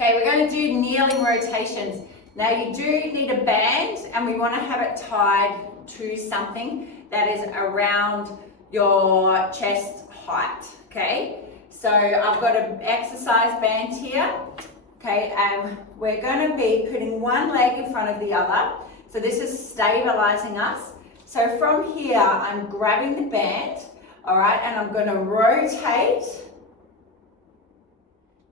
Okay, we're going to do kneeling rotations. Now you do need a band and we want to have it tied to something that is around your chest height, okay? So I've got an exercise band here, okay, and we're going to be putting one leg in front of the other. So this is stabilizing us. So from here, I'm grabbing the band, all right, and I'm going to rotate,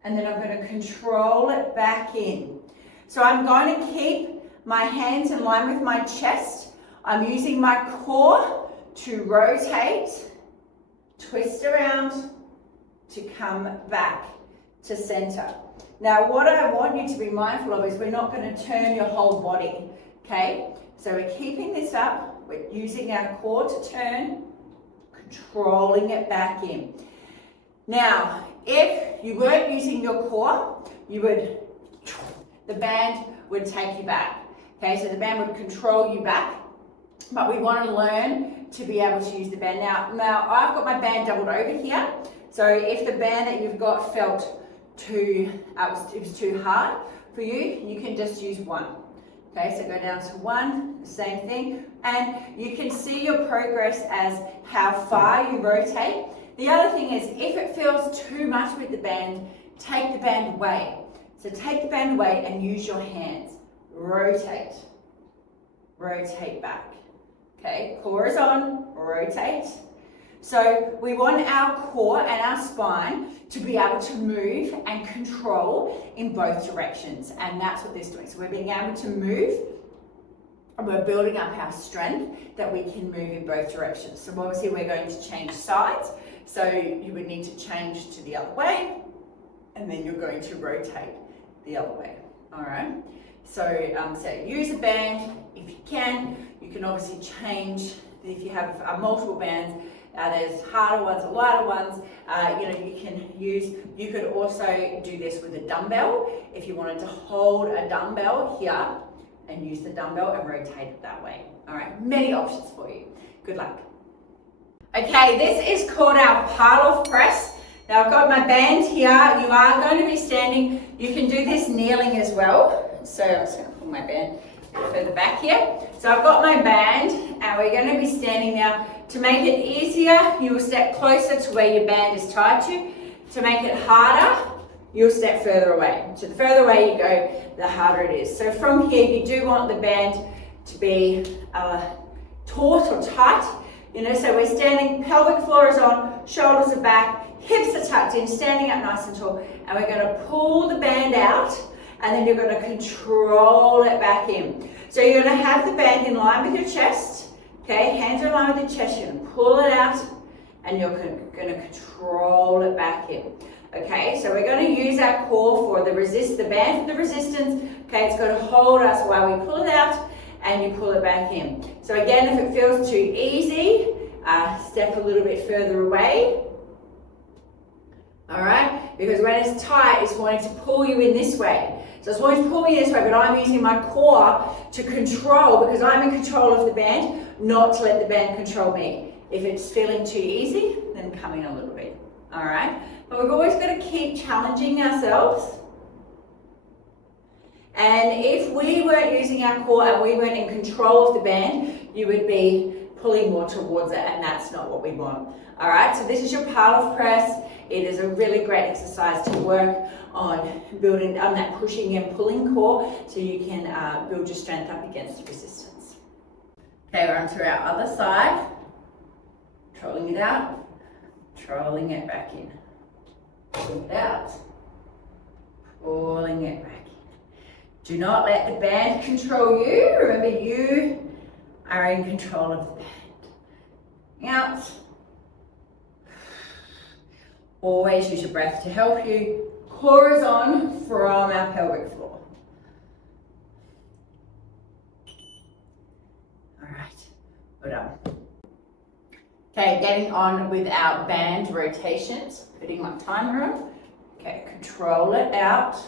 and then I'm going to control it back in. So I'm going to keep my hands in line with my chest. I'm using my core to rotate, twist around, to come back to center. Now what I want you to be mindful of is we're not going to turn your whole body, okay? So we're keeping this up, we're using our core to turn, controlling it back in. Now, if you weren't using your core, the band would take you back. Okay, so the band would control you back, but we want to learn to be able to use the band. Now I've got my band doubled over here, so if the band that you've got felt it was too hard for you, you can just use one. Okay, so go down to one, the same thing, and you can see your progress as how far you rotate. The other thing is, if it feels too much with the band, take the band away. So take the band away and use your hands. Rotate. Rotate back. Okay, core is on, rotate. So we want our core and our spine to be able to move and control in both directions. And that's what this is doing. So we're being able to move, and we're building up our strength that we can move in both directions. So obviously we're going to change sides. So you would need to change to the other way, and then you're going to rotate the other way. All right. So use a band if you can. You can obviously change if you have multiple bands. There's harder ones, lighter ones. You could also do this with a dumbbell if you wanted to hold a dumbbell here and use the dumbbell and rotate it that way. All right. Many options for you. Good luck. Okay, this is called our Pallof press. Now I've got my band here. You are going to be standing. You can do this kneeling as well. So I'm just going to pull my band further back here. So I've got my band and we're going to be standing now. To make it easier, you will step closer to where your band is tied to. To make it harder, you'll step further away. So the further away you go, the harder it is. So from here, you do want the band to be taut or tight. So we're standing, pelvic floor is on, shoulders are back, hips are tucked in, standing up nice and tall, and we're going to pull the band out, and then you're going to control it back in. So you're going to have the band in line with your chest, okay, hands are in line with your chest, you're going to pull it out, and you're going to control it back in. Okay, so we're going to use our core for the band for the resistance, okay, it's going to hold us while we pull it out, and you pull it back in. So again, if it feels too easy, step a little bit further away. All right, because when it's tight, it's wanting to pull you in this way. So it's wanting to pull me this way, but I'm using my core to control, because I'm in control of the band, not to let the band control me. If it's feeling too easy, then come in a little bit. All right, but we've always got to keep challenging ourselves. And if we weren't using our core and we weren't in control of the band, you would be pulling more towards it, and that's not what we want. All right, so this is your Pallof press. It is a really great exercise to work on building on that pushing and pulling core, so you can build your strength up against resistance. Okay, we're on to our other side. Controlling it out, controlling it back in. Pulling it out, pulling it back in. Do not let the band control you. Remember, you are in control of the band. Out. Always use your breath to help you. Core is on from our pelvic floor. All right, we're done. Okay, getting on with our band rotations. Putting my timer on. Okay, control it out.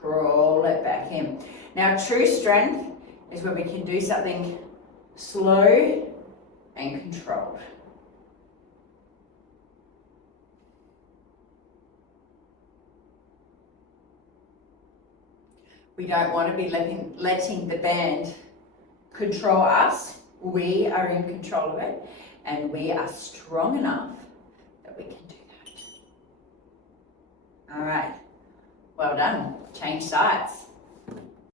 Control it back in. Now, true strength is when we can do something slow and controlled. We don't want to be letting the band control us. We are in control of it, and we are strong enough that we can do that. All right, well done. Change sides.